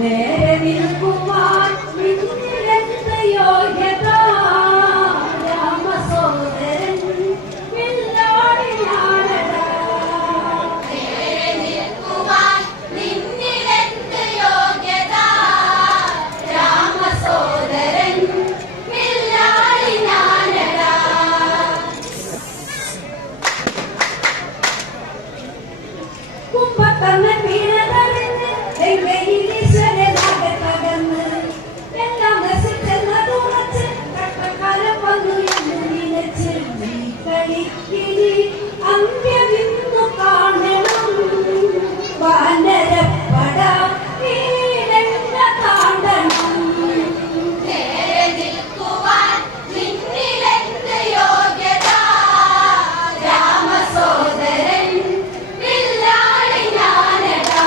നേരെ നിൽക്കുവാൻ നിന്നിലെന്ത് യോഗ്യത രാമസോദരൻ വില്ലാളി ഞാനടാ. നേരെ നിൽക്കുവാൻ നിന്നിലെന്ത് യോഗ്യത രാമസോദരൻ വില്ലാളി ഞാനടാ. കുമ്പത്തമ്മൻ വീണതറിഞ്ഞ് തകർന്ന് എല്ലാം നശിച്ചെന്നത് ഉറച്ച് കട്ടക്കാലം വന്നു എന്ന് നിലച്ച് നീ കളിക്കിനി അന്ത്യമിന്നു കാണണം. വാനരപ്പട വീരണ്ട താണ്ടണം. നേരെ നിൽക്കുവാൻ നിന്നിലെന്ത് യോഗ്യത രാമസോദരൻ വില്ലാളി ഞാനടാ.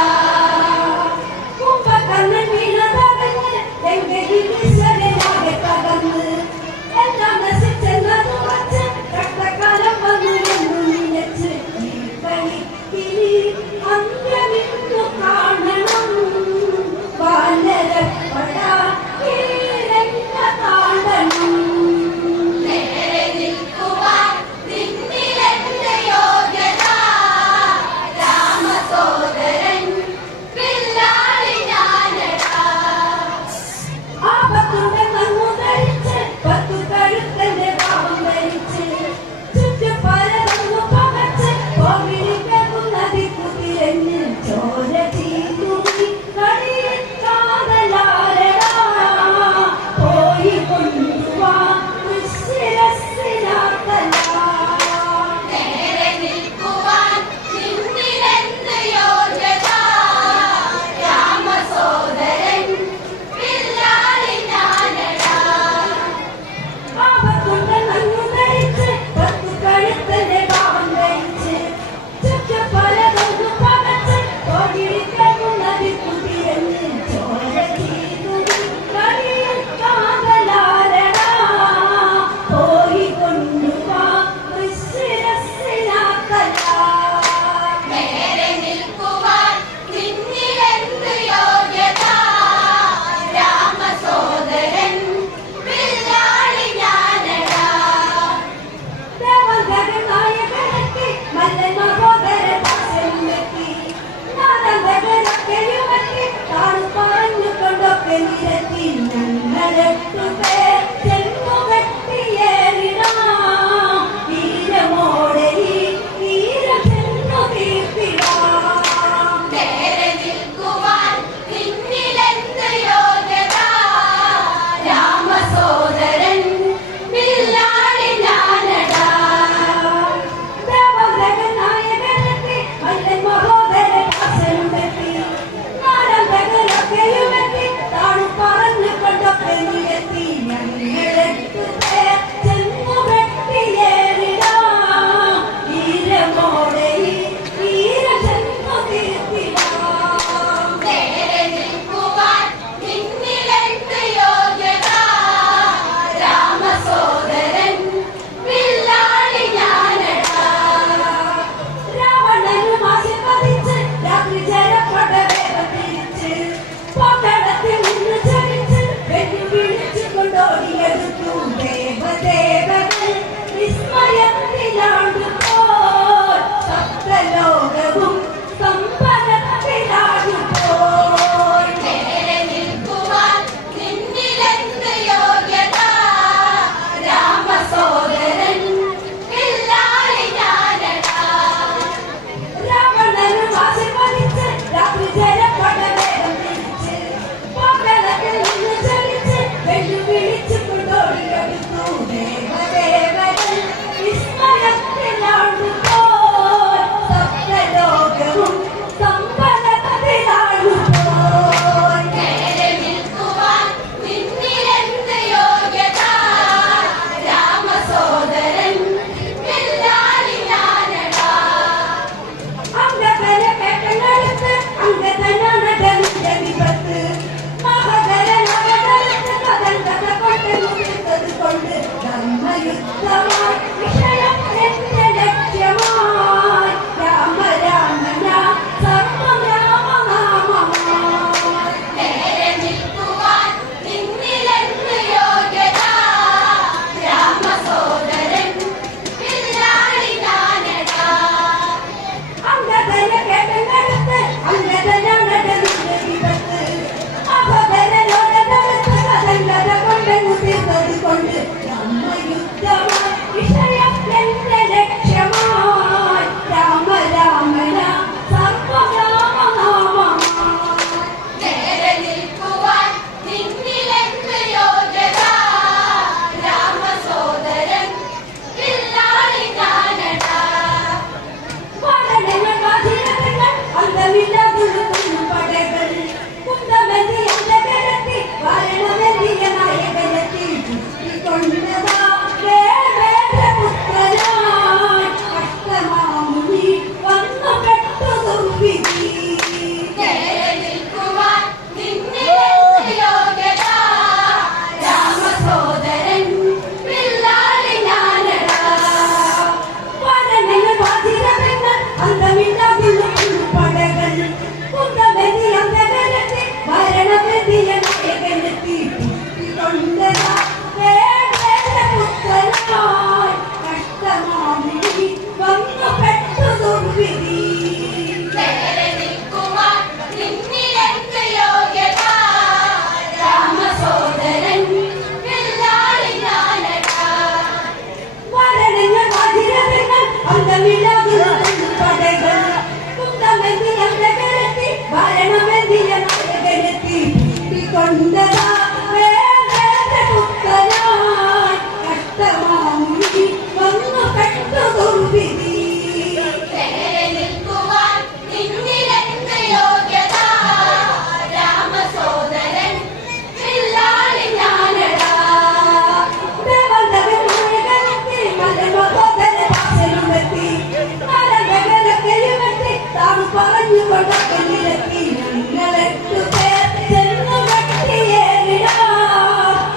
പറഞ്ഞുകൊണ്ടൊക്കെത്തി ഞങ്ങളെട്ടു പേർ ചെന്നു കെട്ടിയേറിടാ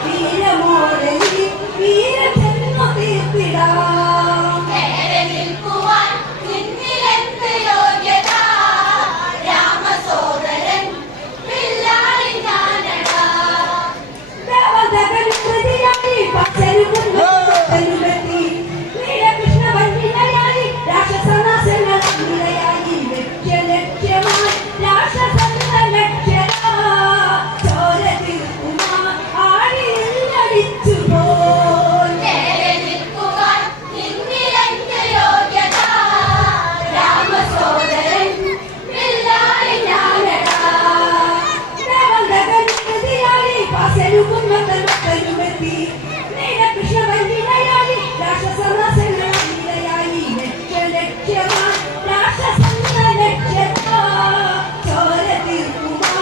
വീരമോടെ വീരം ചെന്നു തീർത്തിടാം നേരെ നിൽക്കുവാൻ നിന്നിലെന്ത് യോഗ്യത രാമസോദരൻ വില്ലാളി ഞാനടാ ദേവതകൾ പ്രതിയായി പച്ചരുകുന്നുവെത്തി നീലകൃഷ്ണ വന്യനായി രാക്ഷസനാശങ്ങൾ നിലയായി ലക്ഷ്യമായി രാക്ഷസന്റെ ലക്ഷ്യതാ ചോര തീർക്കുമാ ആടിയില്ലടിച്ചു പോയി നേരെ നിൽക്കുവാൻ നിന്നിലെന്ത് യോഗ്യത രാമസോദരൻ വില്ലാളി ഞാനടാ ദേവതകൾ പ്രതിയായി പച്ചരുകുന്നുവെത്തി നീലകൃഷ്ണ വന്യനായി രാക്ഷസനാശങ്ങൾ നിലയായി ലക്ഷ്യമായി രാക്ഷസന്റെ ലക്ഷ്യതാ ചോര തീർക്കുമാ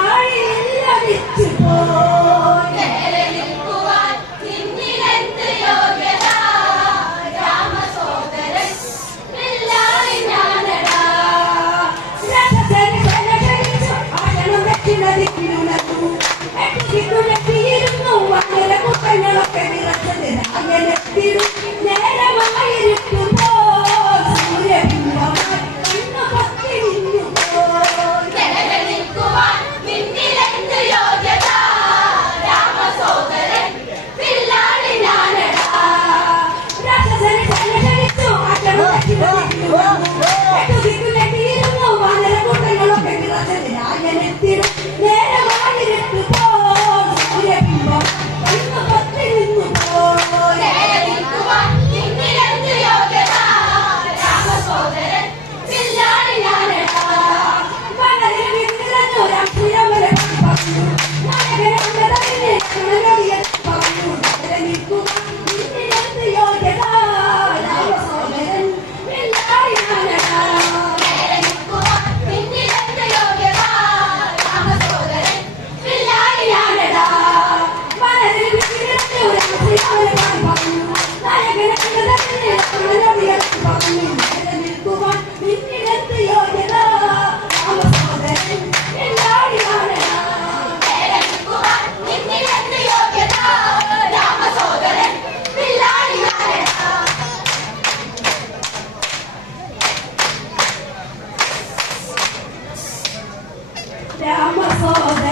ആടിയില്ലടിച്ചു പോയി നേരെ നിൽക്കുവാൻ നിന്നിലെന്ത് യോഗ്യത രാമസോദരൻ വില്ലാളി ഞാനടാ നേരെ നിൽക്കുവാൻ നിന്നിലെന്ത് യോഗ്യത രാമസോദരൻ വില്ലാളി ഞാനടാ നേരെ നിൽക്കുവാൻ നിന്നിലെന്ത് യോഗ്യത രാമസോദരൻ വില്ലാളി ഞാനടാ നേരെ നിൽക്കുവാൻ നിന്നിലെന്ത് യോഗ്യത രാമസോദരൻ വില്ലാളി ഞാനടാ നേരെ നിൽക്കുവാൻ നിന്നിലെന്ത് യോഗ്യത രാമസോദരൻ വില്ലാളി ഞാനടാ രാമസോദരൻ